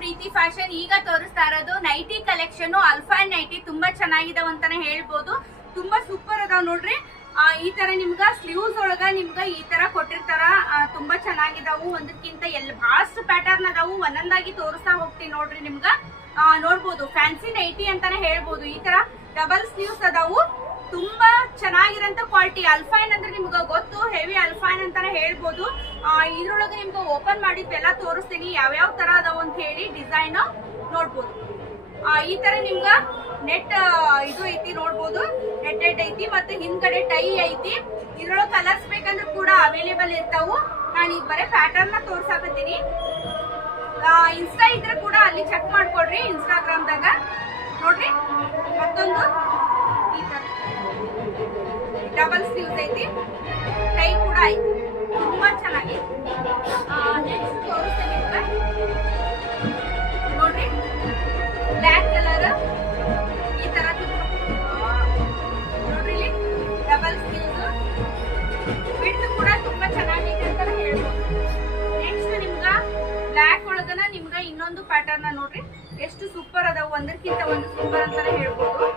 ಪ್ರೀತಿ fashion ಈಗ ತೋರಿಸ್ತಾ ಇರೋದು ನೈಟಿ ಕಲೆಕ್ಷನ್ ಅಲ್ಫಾ ನೈಟಿ ತುಂಬಾ ಚೆನ್ನಾಗಿದಾವ ಅಂತಾನೆ ಹೇಳ್ಬೋದು. ತುಂಬಾ ಸೂಪರ್ ಅದಾವ್ ನೋಡ್ರಿ. ಈ ತರ ನಿಮ್ಗ ಸ್ಲೀವ್ಸ್ ಒಳಗ ನಿಮ್ಗ ಈ ತರ ಕೊಟ್ಟಿರ್ತಾರ. ತುಂಬಾ ಚೆನ್ನಾಗಿದಾವು. ಒಂದಕ್ಕಿಂತ ಬಹಳಷ್ಟು ಪ್ಯಾಟರ್ನ್ ಅದಾವು. ಒಂದೊಂದಾಗಿ ತೋರಿಸ್ತಾ ಹೋಗ್ತೀನಿ ನೋಡ್ರಿ. ನಿಮ್ಗ ನೋಡ್ಬೋದು ಫ್ಯಾನ್ಸಿ ನೈಟಿ ಅಂತಾನೆ ಹೇಳ್ಬೋದು. ಈ ತರ ಡಬಲ್ ಸ್ಲೀವ್ಸ್ ಅದಾವು. ತುಂಬಾ ಚೆನ್ನಾಗಿರಂತ ಕ್ವಾಲಿಟಿ. ಅಲ್ಫೈನ್ ಅಂದ್ರೆ ನಿಮ್ಗ ಗೊತ್ತು, ಹೆವಿ ಅಲ್ಫೈನ್ ಅಂತಾನೆ ಹೇಳ್ಬೋದು. ಇದ್ರೊಳಗೆ ನಿಮ್ಗೆ ಓಪನ್ ಮಾಡಿದ್ದೆಲ್ಲ ತೋರಿಸ್ತೀನಿ ಯಾವ್ಯಾವ ತರ ಅದಾವ ಅಂತ ಹೇಳಿ. ಡಿಸೈನ್ ನೋಡ್ಬೋದು. ಈ ತರ ನಿಮ್ಗ ನೆಟ್ ಇದು ಐತಿ ನೋಡ್ಬೋದು. ನೆಟ್ ಐತಿ ಮತ್ತೆ ಹಿಂದ್ಗಡೆ ಟೈ ಐತಿ. ಇದ್ರೊಳಗೆ ಕಲರ್ಸ್ ಬೇಕಂದ್ರೆ ಕೂಡ ಅವೈಲೇಬಲ್ ಇರ್ತಾವು. ನಾನು ಈಗ ಬರೀ ಪ್ಯಾಟರ್ನ್ ನ ತೋರ್ಸಾಕತ್ತೀನಿ. ಇನ್ಸ್ಟಾ ಇದ್ರೆ ಕೂಡ ಅಲ್ಲಿ ಚೆಕ್ ಮಾಡ್ಕೊಡ್ರಿ. ಇನ್ಸ್ಟಾಗ್ರಾಮ್ದಾಗ ನೋಡ್ರಿ. ಮತ್ತೊಂದು ಈ ತರ ಡಬಲ್ ಸ್ಲೀವ್ಸ್ ಐತಿ. ಟೈ ಕೂಡ ಐತಿ. ತುಂಬಾ ಚೆನ್ನಾಗಿ ನೆಕ್ಸ್ಟ್ ತೋರಿಸ್ತೇನೆ ನೋಡ್ರಿ. ಬ್ಲಾಕ್ ಕಲರ್ ಈ ತರ ನೋಡ್ರಿ. ಇಲ್ಲಿ ಡಬಲ್ ಸ್ಲೀವ್ಸ್ ವಿಡ್ತ್ ಕೂಡ ತುಂಬಾ ಚೆನ್ನಾಗಿದೆ ಅಂತ ಹೇಳ್ಬೋದು. ನೆಕ್ಸ್ಟ್ ನಿಮ್ಗ ಬ್ಲಾಕ್ ಒಳಗನ ನಿಮ್ಗ ಇನ್ನೊಂದು ಪ್ಯಾಟರ್ನ್ ನೋಡ್ರಿ. ಎಷ್ಟು ಸೂಪರ್ ಅದಾವ. ಒಂದಕ್ಕಿಂತ ಒಂದು ಸೂಪರ್ ಅಂತಾನೆ ಹೇಳ್ಬೋದು.